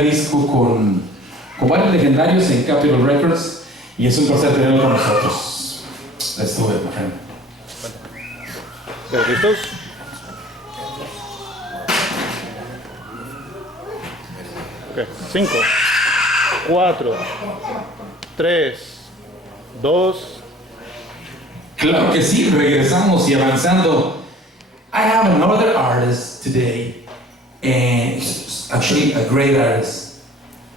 disco con varios legendarios en Capitol Records y es un placer tenerlo con nosotros. Let's do it, my friend. ¿Listos? Ok, 5, 4, 3, 2. Claro que sí, regresamos y avanzando. I have another artist today, and actually a great artist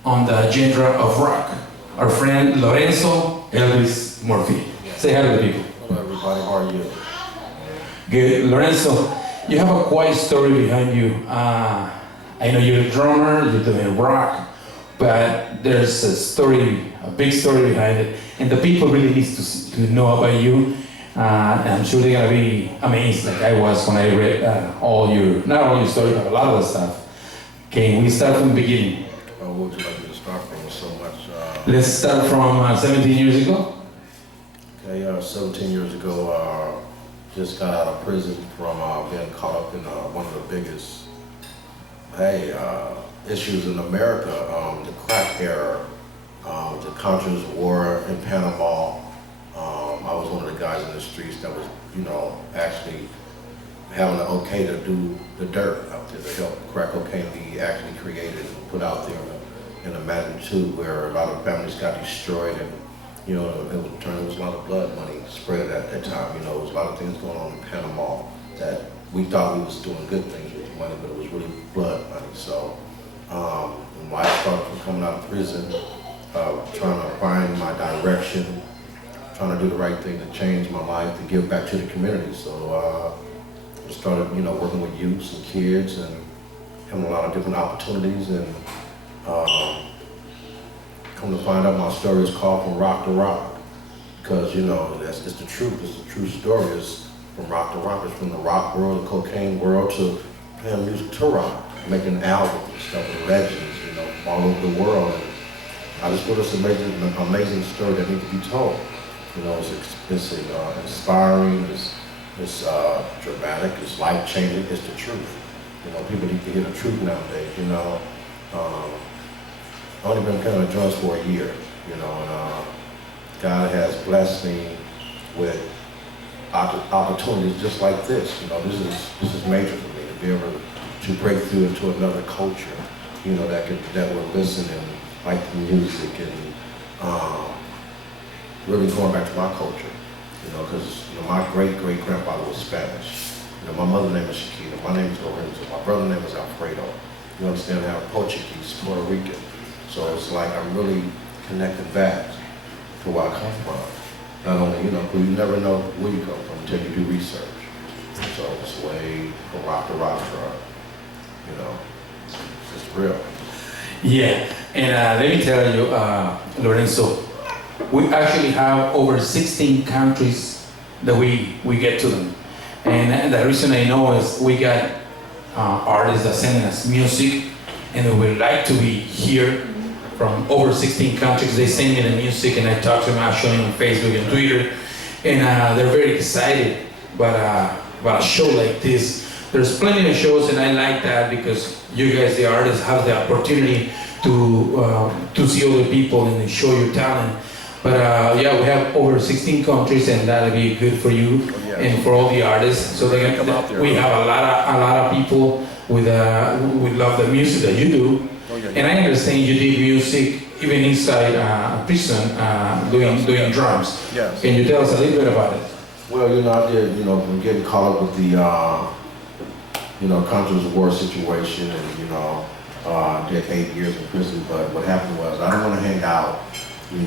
on the genre of rock. Our friend Lorenzo Elvis Murphy. Say hi to the people. Hello everybody, how are you? Good. Lorenzo, you have a quiet story behind you. I know you're a drummer, you're doing rock, but there's a story, a big story behind it, and the people really need to know about you. And I'm sure they're gonna be amazed, like I was when I read not all your story, but a lot of the stuff. Okay, we start from the beginning. What would you like me to start from? So much. Let's start from 17 years ago. Okay, 17 years ago, just got out of prison from being caught up in one of the biggest issues in America, the crack era, the Contras war in Panama. I was one of the guys in the streets that was, actually having the okay to do the dirt out there to help crack cocaine be actually created and put out there in a magnitude where a lot of families got destroyed, and it was a lot of blood money spread at that time. There was a lot of things going on in Panama that we thought we was doing good things with the money, but it was really blood money. So when I started coming out of prison, trying to find my direction, trying to do the right thing to change my life, to give back to the community. So I started, working with youths and kids and having a lot of different opportunities, and come to find out my story is called From Rock to Rock, because, it's the truth. It's the true story. It's from rock to rock. It's from the rock world, the cocaine world, to playing music to rock, making albums and stuff with legends, all over the world. And I just feel it's an amazing story that needs to be told. It's inspiring, it's dramatic, it's life-changing, it's the truth. People need to hear the truth nowadays, I've only been playing the drums for a year, and God has blessed me with opportunities just like this. This is major for me to be able to break through into another culture, that will listen and like the music, and really going back to my culture, because my great-great-grandfather was Spanish. My mother's name is Chiquita, my name is Lorenzo, my brother's name is Alfredo. You understand, I have Portuguese, Puerto Rican. So it's like I'm really connecting back to where I come from. Not only, because you never know where you come from until you do research. So it's way from rock to rock, it's real. Yeah, and let me tell you, Lorenzo, we actually have over 16 countries that we get to them. And the reason I know is we got artists that send us music, and we would like to be here from over 16 countries. They send me the music, and I talk to them, I show them on Facebook and Twitter, and they're very excited about a show like this. There's plenty of shows, and I like that because you guys, the artists, have the opportunity to see other people and show your talent. But we have over 16 countries, and that'll be good for you and for all the artists. So we have a lot of people with love the music that you do. And I understand you did music even inside prison, doing drums. Yes. Can you tell us a little bit about it? Well, I did, from getting caught up with the, Contras war situation, and, I did 8 years in prison. But what happened was, I didn't want to hang out, in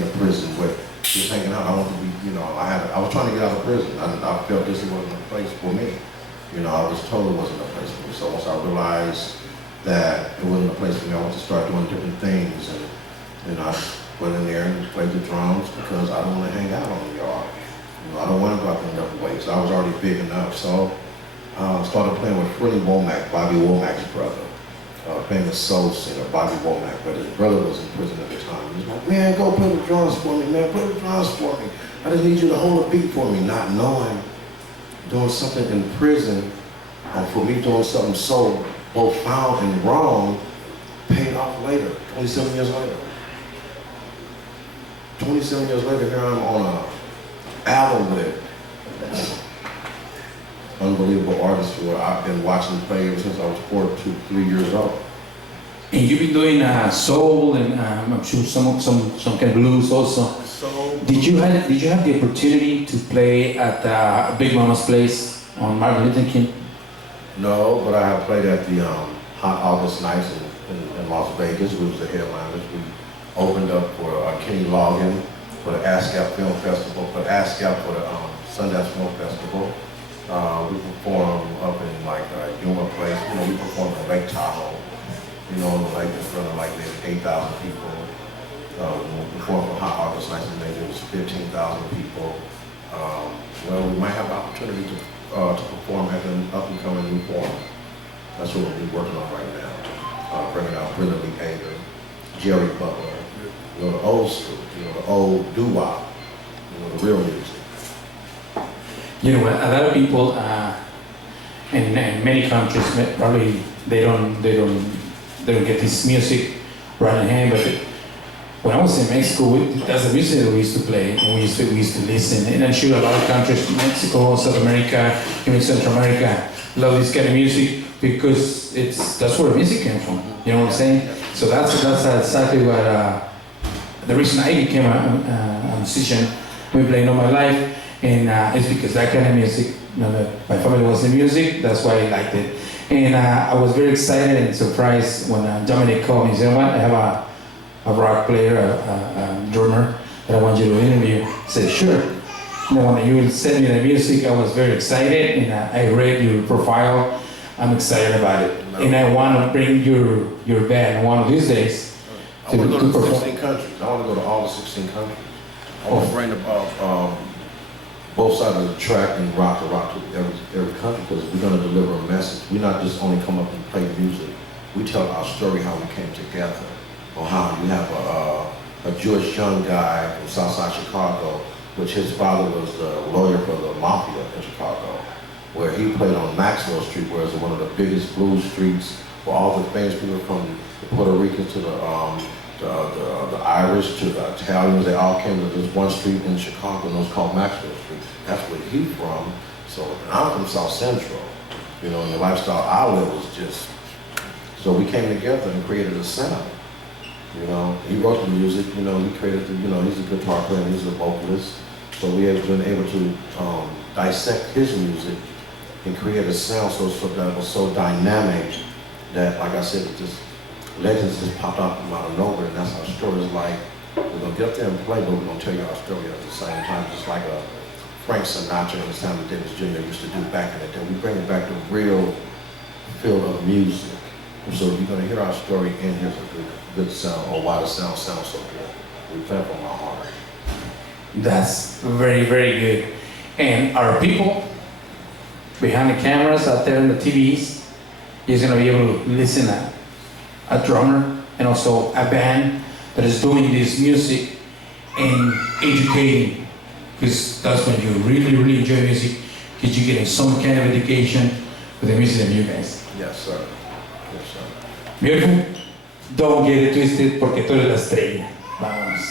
the prison with just hanging out. I wanted to be, I was trying to get out of prison. I felt this wasn't a place for me. I was told it wasn't a place for me. So once I realized that it wasn't a place for me, I wanted to start doing different things. And I went in there and played the drums because I don't want to hang out on the yard. I don't want to go out there and lift weights. I was already big enough. So I started playing with Freddie Womack, Bobby Womack's brother. Famous soul singer, Bobby Womack, but his brother was in prison at the time. He was like, man, go play the drums for me, man, play the drums for me. I just need you to hold a beat for me, not knowing, doing something in prison, and for me doing something so both foul and wrong, paid paid off later, 27 years later. 27 years later, here I'm on an album with unbelievable artists who I've been watching play ever since I was 3 years old. And you've been doing soul and I'm sure some kind of blues also. So Did you have the opportunity to play at Big Mama's Place on Martin Luther King? no, but I have played at the Hot August Nights in Las Vegas. We was the headliners. We opened up for Kenny Loggins for the ASCAP Film Festival, for ASCAP for the Sundance Film Festival. We performed up in like Yuma Place. You know, we performed in Lake Tahoe. You know, like in front of like maybe 8,000 people. We performed for Hot August Nights and maybe it was 15,000 people. Well, we might have the opportunity to perform at an up and coming new forum. That's what we're working on right now. Bringing out Brenda Lee Hager, Jerry Butler, you know, the old school, you know, the old doo-wop, you know, the real music. You know, a lot of people in many countries probably they don't get this music right in hand. But when I was in Mexico, that's the music that we used to play and we used to listen. And I'm sure a lot of countries, Mexico, South America, even Central America, love this kind of music because that's where the music came from. You know what I'm saying? So that's exactly what the reason I became a musician. I've been playing all my life. And it's because that kind of music, you know, that my family was in music, that's why I liked it. And I was very excited and surprised when Dominic called me and said, "What? I have a rock player, a drummer that I want you to interview." I said, "Sure." You know, when you sent me the music, I was very excited and I read your profile. I'm excited about it. And I want to bring your band one of these days I want to go to 16 countries. I want to go to all the 16 countries. I want to bring both sides of the track and rock to every country because we're going to deliver a message. We're not just only come up and play music. We tell our story, how we came together, or how you have a Jewish young guy from Southside Chicago, which his father was the lawyer for the mafia in Chicago, where he played on Maxwell Street, where it's one of the biggest blues streets, where all the famous people from the Puerto Ricans to the Irish to the Italians, they all came to this one street in Chicago, and it was called Maxwell Street. That's where he's from. So I'm from South Central, you know, and the lifestyle I live was just, so we came together and created a sound. You know, he wrote the music, you know, he created the, you know, he's a guitar player, he's a vocalist. So we have been able to dissect his music and create a sound so that was so dynamic that, like I said, it just, legends just popped out from out of nowhere, and that's our story. Is like, we're gonna get up there and play, but we're gonna tell you our story at the same time, just like a Frank Sinatra and Sammy Davis Jr. used to do back in the day. We bring it back to real feel of music. So you're gonna hear our story and here's a good sound, or why the sound sounds so good. We play from our heart. That's very, very good. And our people behind the cameras out there in the TVs is gonna be able to listen at a drummer and also a band that is doing this music and educating, because that's when you really, really enjoy music, because you're getting some kind of education with the music of you guys. Yes, sir. Yes, sir. Beautiful. Don't get it twisted porque tú eres la estrella. Vamos.